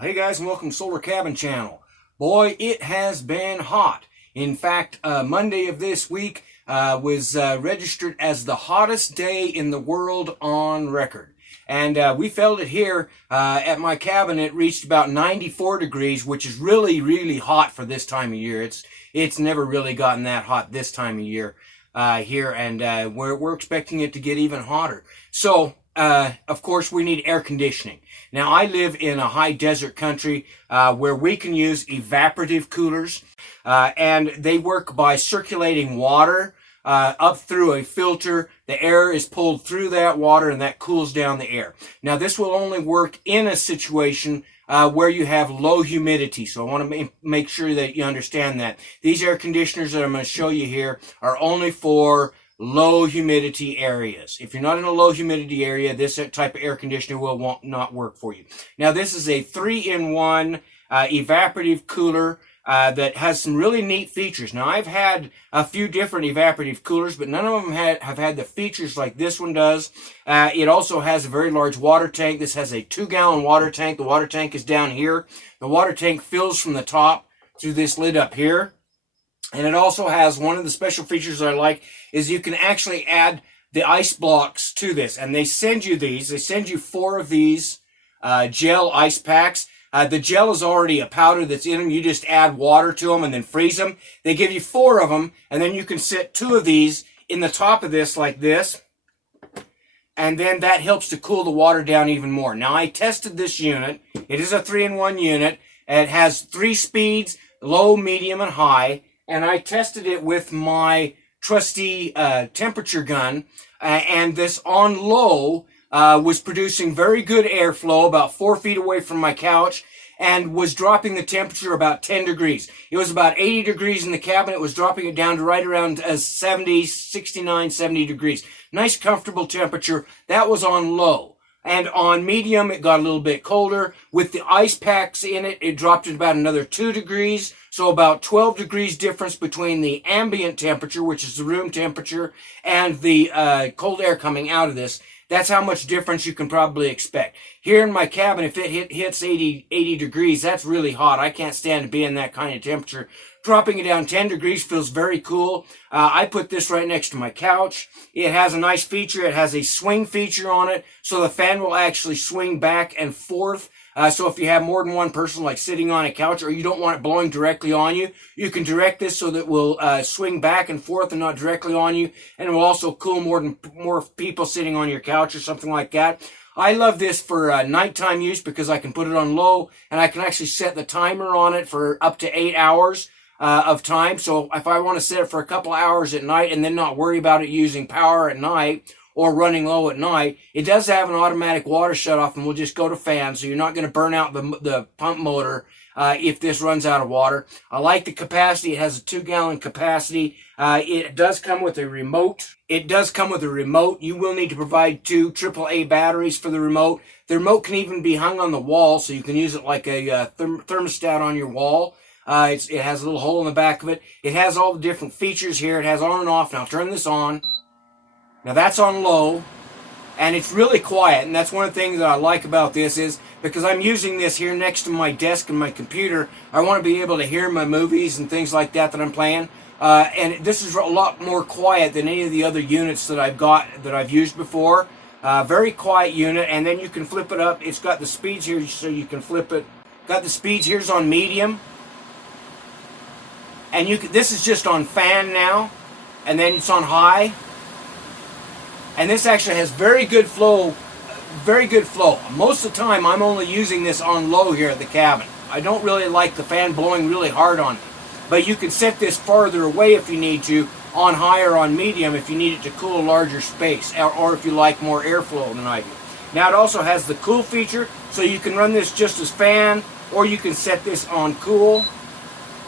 Hey guys, and welcome to Solar Cabin Channel. Boy, it has been hot. In fact, Monday of this week was registered as the hottest day in the world on record. And we felt it here at my cabin. It reached about 94 degrees, which is really, really hot for this time of year. It's never really gotten that hot this time of year here, and we're expecting it to get even hotter. So, of course, we need air conditioning. Now, I live in a high desert country where we can use evaporative coolers, and they work by circulating water up through a filter. The air is pulled through that water, and that cools down the air. Now, this will only work in a situation where you have low humidity. So I want to make sure that you understand that. These air conditioners that I'm going to show you here are only for low humidity areas. If you're not in a low humidity area, this type of air conditioner will not work for you. Now, this is a 3-in-1 evaporative cooler that has some really neat features. Now, I've had a few different evaporative coolers, but none of them have had the features like this one does. It also has a very large water tank. This has a 2-gallon water tank. The water tank is down here. The water tank fills from the top through this lid up here. And it also has one of the special features that I like is you can actually add the ice blocks to this. And they send you these. They send you 4 of these gel ice packs. The gel is already a powder that's in them. You just add water to them and then freeze them. They give you 4 of them, and then you can set 2 of these in the top of this like this. And then that helps to cool the water down even more. Now, I tested this unit. It is a 3-in-1 unit. It has 3 speeds, low, medium, and high. And I tested it with my trusty temperature gun, and this on low was producing very good airflow about 4 feet away from my couch, and was dropping the temperature about 10 degrees. It was about 80 degrees in the cabin. It was dropping it down to right around 69, 70 degrees. Nice, comfortable temperature. That was on low. And on medium, it got a little bit colder. With the ice packs in it, it dropped it about another 2 degrees. So about 12 degrees difference between the ambient temperature, which is the room temperature, and the cold air coming out of this. That's how much difference you can probably expect. Here in my cabin, if it hits 80 degrees, that's really hot. I can't stand to be in that kind of temperature. Dropping it down 10 degrees feels very cool. I put this right next to my couch. It has a nice feature. It has a swing feature on it, so the fan will actually swing back and forth. So if you have more than one person like sitting on a couch, or you don't want it blowing directly on you, you can direct this so that it will swing back and forth and not directly on you, and it will also cool more people sitting on your couch or something like that. I love this for nighttime use because I can put it on low, and I can actually set the timer on it for up to 8 hours of time. So if I want to set it for a couple hours at night and then not worry about it using power at night or running low at night, it does have an automatic water shutoff, and we'll just go to fan, so you're not going to burn out the pump motor if this runs out of water. I like the capacity. It has a 2-gallon capacity. It does come with a remote. You will need to provide 2 AAA batteries for the remote. The remote can even be hung on the wall, so you can use it like a thermostat on your wall. It has a little hole in the back of it. It has all the different features here. It has on and off. Now, I'll turn this on. Now, that's on low, and it's really quiet, and that's one of the things that I like about this is because I'm using this here next to my desk and my computer, I want to be able to hear my movies and things like that I'm playing. And this is a lot more quiet than any of the other units that I've used before. Very quiet unit, and then you can flip it up. It's got the speeds here, so you can flip it. Got the speeds here's on medium, and this is just on fan now, and then it's on high. And this actually has very good flow. Most of the time, I'm only using this on low here at the cabin. I don't really like the fan blowing really hard on me. But you can set this farther away if you need to, on high or on medium if you need it to cool a larger space, or if you like more airflow than I do. Now, it also has the cool feature, so you can run this just as fan, or you can set this on cool.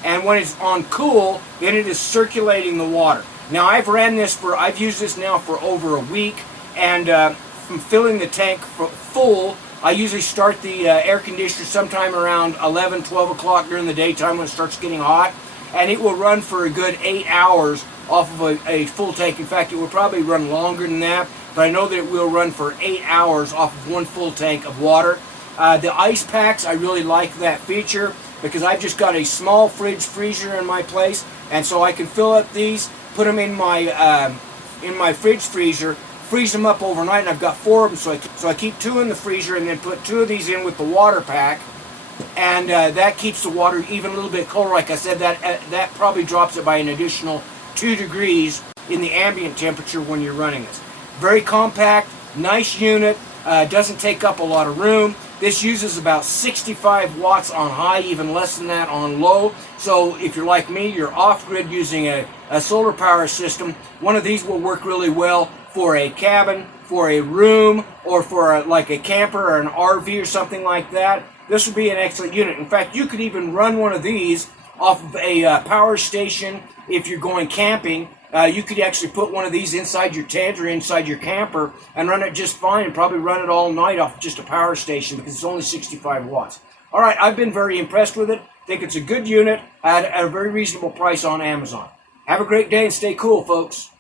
And when it's on cool, then it is circulating the water. Now, I've used this now for over a week, and from filling the tank full, I usually start the air conditioner sometime around 11, 12 o'clock during the daytime when it starts getting hot, and it will run for a good 8 hours off of a full tank. In fact, it will probably run longer than that, but I know that it will run for 8 hours off of one full tank of water. The ice packs, I really like that feature because I've just got a small fridge freezer in my place, and so I can fill up these, put them in my fridge freezer, freeze them up overnight, and I've got 4 of them, so I keep 2 in the freezer and then put 2 of these in with the water pack, and that keeps the water even a little bit colder. Like I said, that probably drops it by an additional 2 degrees in the ambient temperature when you're running this. Very compact, nice unit, doesn't take up a lot of room. This uses about 65 watts on high, even less than that on low. So if you're like me, you're off-grid using a solar power system, one of these will work really well for a cabin, for a room, or for like a camper or an RV or something like that. This would be an excellent unit. In fact, you could even run one of these off of a power station if you're going camping. You could actually put one of these inside your tent or inside your camper and run it just fine, and probably run it all night off just a power station because it's only 65 watts. All right, I've been very impressed with it. Think it's a good unit at a very reasonable price on Amazon. Have a great day and stay cool, folks.